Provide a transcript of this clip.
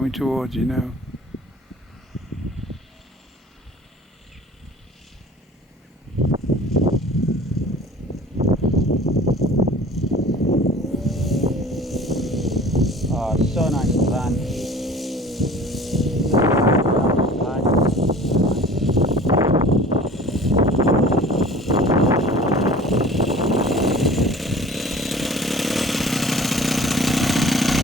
coming towards you now. Oh, so nice to run.